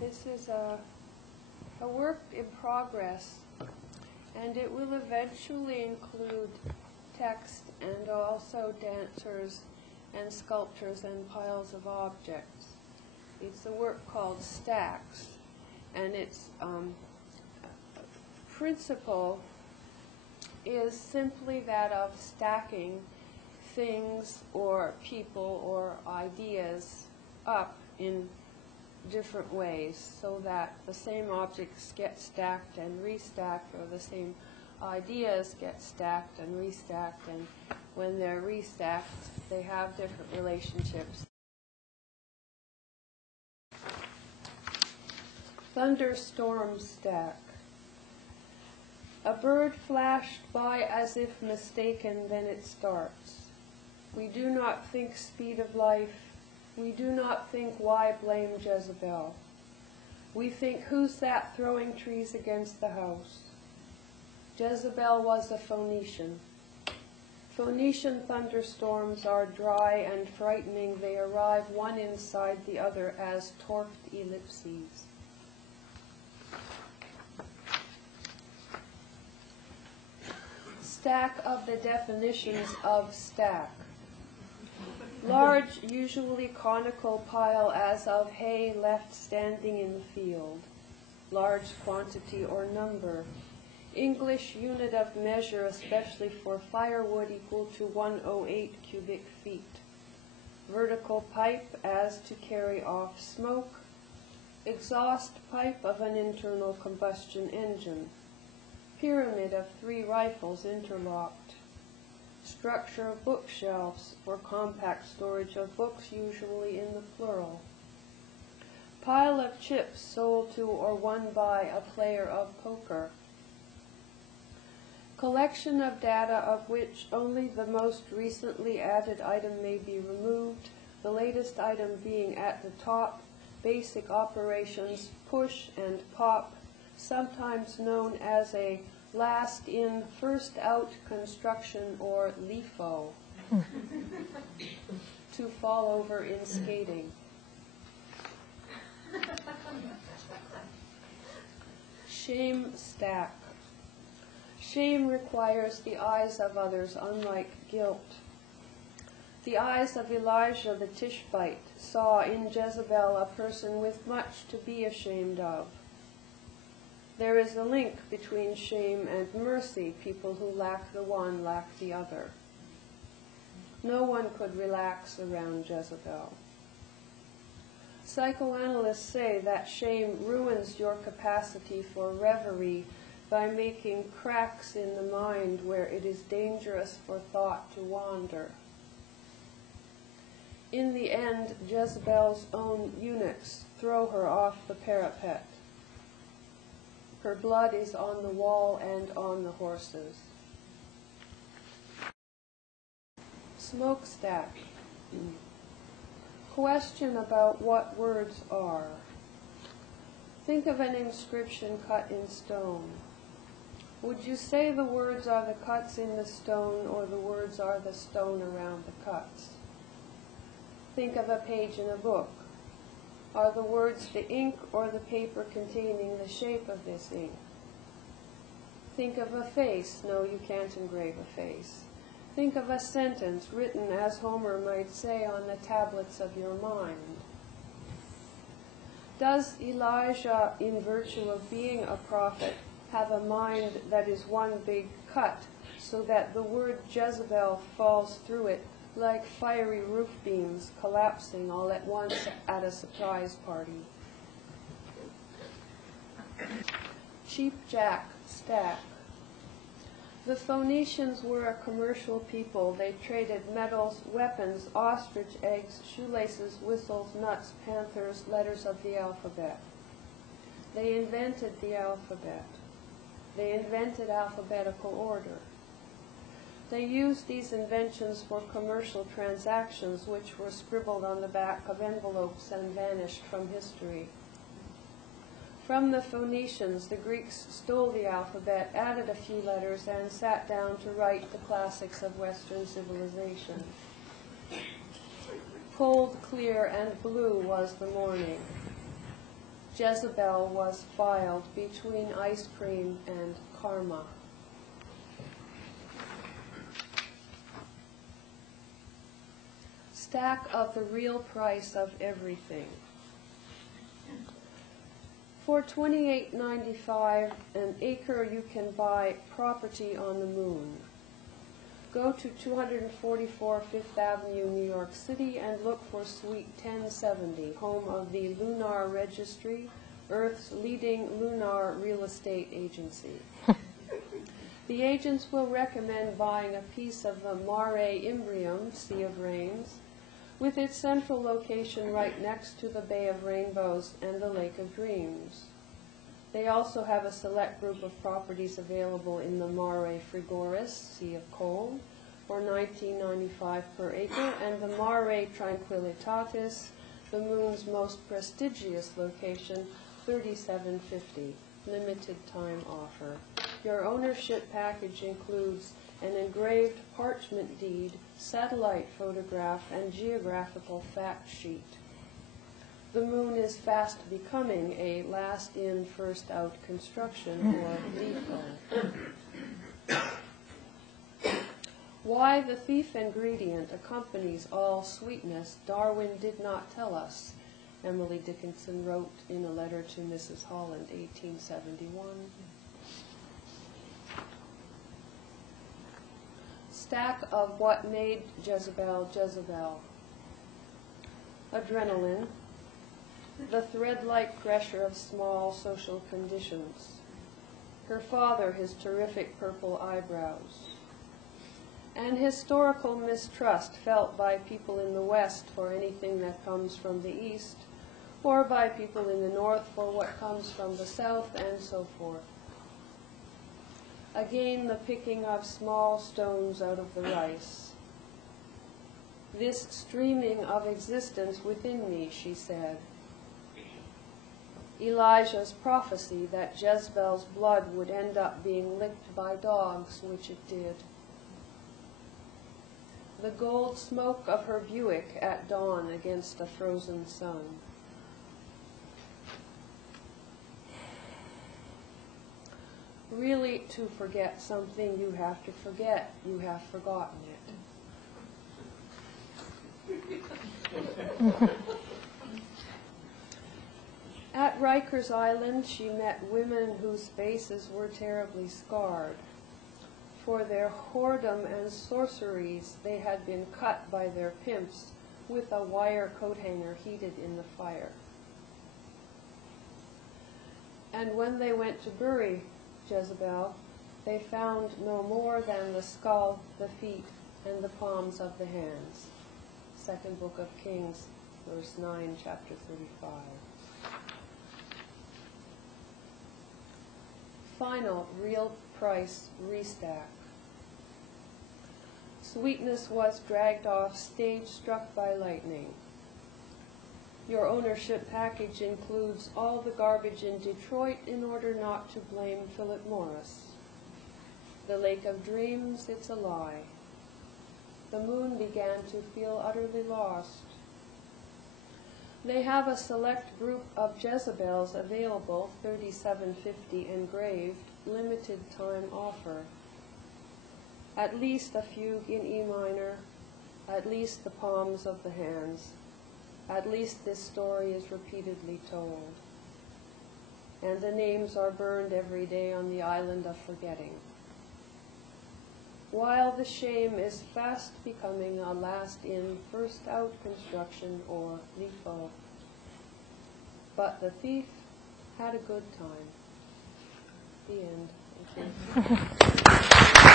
This is a work in progress, and it will eventually include text and also dancers and sculptures and piles of objects. It's a work called Stacks, and its principle is simply that of stacking things or people or ideas up in different ways so that the same objects get stacked and restacked, or the same ideas get stacked and restacked, and when they're restacked they have different relationships. Thunderstorm stack. A bird flashed by as if mistaken, then it starts. We do not think speed of life. We do not think why blame Jezebel. We think who's that throwing trees against the house. Jezebel was a Phoenician. Phoenician thunderstorms are dry and frightening. They arrive one inside the other as torqued ellipses. Stack of the definitions of stack. Large, usually conical pile as of hay left standing in the field. Large quantity or number. English unit of measure, especially for firewood, equal to 108 cubic feet. Vertical pipe as to carry off smoke. Exhaust pipe of an internal combustion engine. Pyramid of 3 rifles interlocked. Structure of bookshelves for compact storage of books, usually in the plural. Pile of chips sold to or won by a player of poker. Collection of data of which only the most recently added item may be removed, the latest item being at the top. Basic operations, push and pop, sometimes known as a last in, first out construction, or LIFO, to fall over in skating. Shame stack. Shame requires the eyes of others, unlike guilt. The eyes of Elijah the Tishbite saw in Jezebel a person with much to be ashamed of. There is a link between shame and mercy. People who lack the one lack the other. No one could relax around Jezebel. Psychoanalysts say that shame ruins your capacity for reverie by making cracks in the mind where it is dangerous for thought to wander. In the end, Jezebel's own eunuchs throw her off the parapet. Her blood is on the wall and on the horses. Smokestack. Question about what words are. Think of an inscription cut in stone. Would you say the words are the cuts in the stone, or the words are the stone around the cuts? Think of a page in a book. Are the words the ink or the paper containing the shape of this ink? Think of a face. No, you can't engrave a face. Think of a sentence written, as Homer might say, on the tablets of your mind. Does Elijah, in virtue of being a prophet, have a mind that is one big cut, so that the word Jezebel falls through it like fiery roof beams collapsing all at once at a surprise party? Cheapjack stack. The Phoenicians were a commercial people. They traded metals, weapons, ostrich eggs, shoelaces, whistles, nuts, panthers, letters of the alphabet. They invented the alphabet. They invented alphabetical order. They used these inventions for commercial transactions, which were scribbled on the back of envelopes and vanished from history. From the Phoenicians, the Greeks stole the alphabet, added a few letters, and sat down to write the classics of Western civilization. Cold, clear, and blue was the morning. Jezebel was filed between ice cream and karma. Stack of the real price of everything. For $28.95 an acre, you can buy property on the moon. Go to 244 Fifth Avenue, New York City, and look for Suite 1070, home of the Lunar Registry, Earth's leading lunar real estate agency. The agents will recommend buying a piece of the Mare Imbrium, Sea of Rains, with its central location right next to the Bay of Rainbows and the Lake of Dreams. They also have a select group of properties available in the Mare Frigoris, Sea of Coal, for $19.95 per acre, and the Mare Tranquillitatis, the moon's most prestigious location, $37.50, limited time offer. Your ownership package includes an engraved parchment deed, satellite photograph, and geographical fact sheet. The moon is fast becoming a last-in, first-out construction, or LIFO. Why the thief ingredient accompanies all sweetness, Darwin did not tell us, Emily Dickinson wrote in a letter to Mrs. Holland, 1871. Stack of what made Jezebel Jezebel. Adrenaline, the thread-like pressure of small social conditions. Her father, his terrific purple eyebrows. An historical mistrust felt by people in the West for anything that comes from the East, or by people in the North for what comes from the South, and so forth. Again, the picking of small stones out of the rice. This streaming of existence within me, she said. Elijah's prophecy that Jezebel's blood would end up being licked by dogs, which it did. The gold smoke of her Buick at dawn against a frozen sun. Really, to forget something, you have to forget you have forgotten it. At Rikers Island, she met women whose faces were terribly scarred. For their whoredom and sorceries, they had been cut by their pimps with a wire coat hanger heated in the fire. And when they went to bury Jezebel, they found no more than the skull, the feet, and the palms of the hands. Second Book of Kings, verse 9, chapter 35. Final real price restack. Sweetness was dragged off stage, struck by lightning. Your ownership package includes all the garbage in Detroit in order not to blame Philip Morris. The Lake of Dreams, it's a lie. The moon began to feel utterly lost. They have a select group of Jezebels available, $37.50 engraved, limited time offer. At least a fugue in E minor, at least the palms of the hands. At least this story is repeatedly told. And the names are burned every day on the island of forgetting. While the shame is fast becoming a last-in, first-out construction, or LIFO. But the thief had a good time. The end. Thank you.